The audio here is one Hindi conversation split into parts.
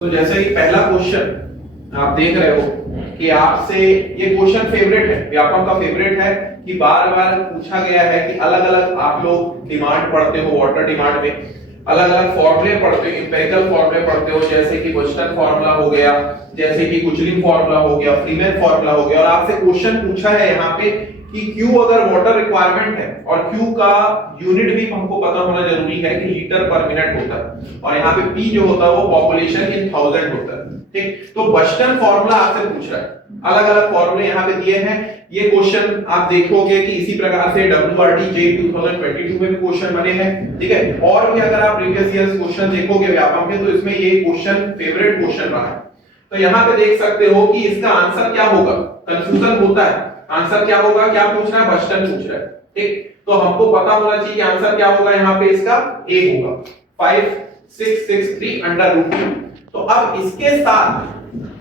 तो जैसे कि पहला क्वेश्चन आप देख रहे हो कि आपसे ये क्वेश्चन फेवरेट है, व्यापक का फेवरेट है कि बार बार पूछा गया है कि अलग अलग आप लोग डिमांड पढ़ते हो, वाटर डिमांड में अलग अलग फॉर्मूले पढ़ते हो, एम्पिरिकल फॉर्मूले पढ़ते हो, जैसे कि बस्टन फॉर्मूला हो गया, जैसे कि कुचलिन फॉर्मूला हो गया, फ्रीमैन फॉर्मूला हो गया। और आपसे क्वेश्चन पूछा है यहाँ पे कि Q अगर वाटर रिक्वायरमेंट है और Q का यूनिट भी हमको पता होना जरूरी है कि लीटर पर मिनट होता है, और यहाँ पे P जो होता है वो पॉपुलेशन इन 1000 होता है। ठीक, तो बस्टन फॉर्मूला आपसे पूछ रहा है, अलग अलग फॉर्मूले यहाँ पे दिए हैं। ये क्वेश्चन आप देखोगे कि इसी प्रकार से WRT JEE 2022 में भी क्वेश्चन बने हैं। ठीक है, और भी अगर आप प्रीवियस ईयर क्वेश्चन देखोगे व्यापक में तो इसमें ये क्वेश्चन फेवरेट क्वेश्चन रहा है। तो यहाँ पे देख सकते हो कि इसका आंसर क्या होगा, कंफ्यूजन होता है, आंसर क्या होगा, क्या पूछ रहा है, बस्टन पूछ रहा है। ठीक, तो हमको पता होना चाहिए कि आंसर क्या होगा, यहाँ पे इसका A होगा 5663 अंडर रूट 2। तो अब इसके साथ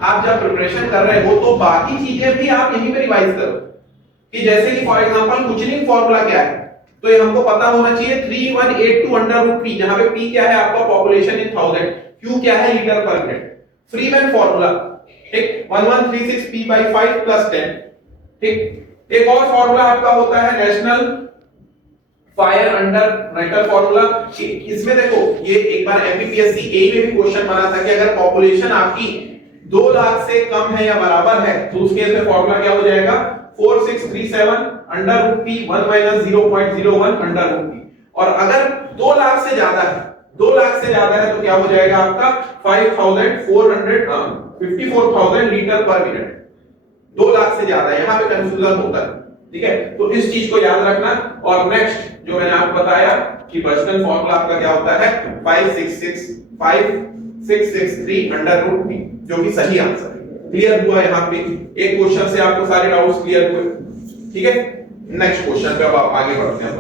आप जब प्रिपरेशन कर रहे हो तो बाकी चीजें भी आप यहीं पे रिवाइज करो कि जैसे कि फॉर एग्जांपल कुचलिन फॉर्मूला क्या है, तो ये हमको पता होना चाहिए 3182 अंडर रूट 3, जहां पे P क्या है आपका पॉपुलेशन इन 1000, Q क्या है लीटर पर मिनट। फ्रीमैन फॉर्मूला ठीक 1136 P by 5 plus 10। ठीक, एक और फॉर्मूला आपका होता है national fire under writer formula. इसमें देखो ये एक बार एमपीपीएससी ए में भी क्वेश्चन बना था कि अगर पॉपुलेशन आपकी 2 लाख से कम है या बराबर है तो उस केस में फॉर्मूला क्या हो जाएगा 4637 under root P 1 minus 0.01 under root P. और अगर 2 लाख से ज्यादा है, 2 लाख से ज्यादा है तो क्या हो जाएगा आपका 54,000 लीटर पर मिनट। 2 लाख से ज्यादा है, यहाँ पे कंफ्यूजन होता है। ठीक है, तो इस चीज को याद रखना। और नेक्स्ट जो मैंने आपको बताया कि बस्टन फॉर्मूला आपका क्या होता है 5663 अंडर रूट पी, जो कि सही आंसर है। क्लियर हुआ यहाँ पे, एक क्वेश्चन से आपको सारे डाउट्स क्लियर हुए। ठीक है, नेक्स्ट क्वेश्चन पे अब आप आगे बढ़ते हैं।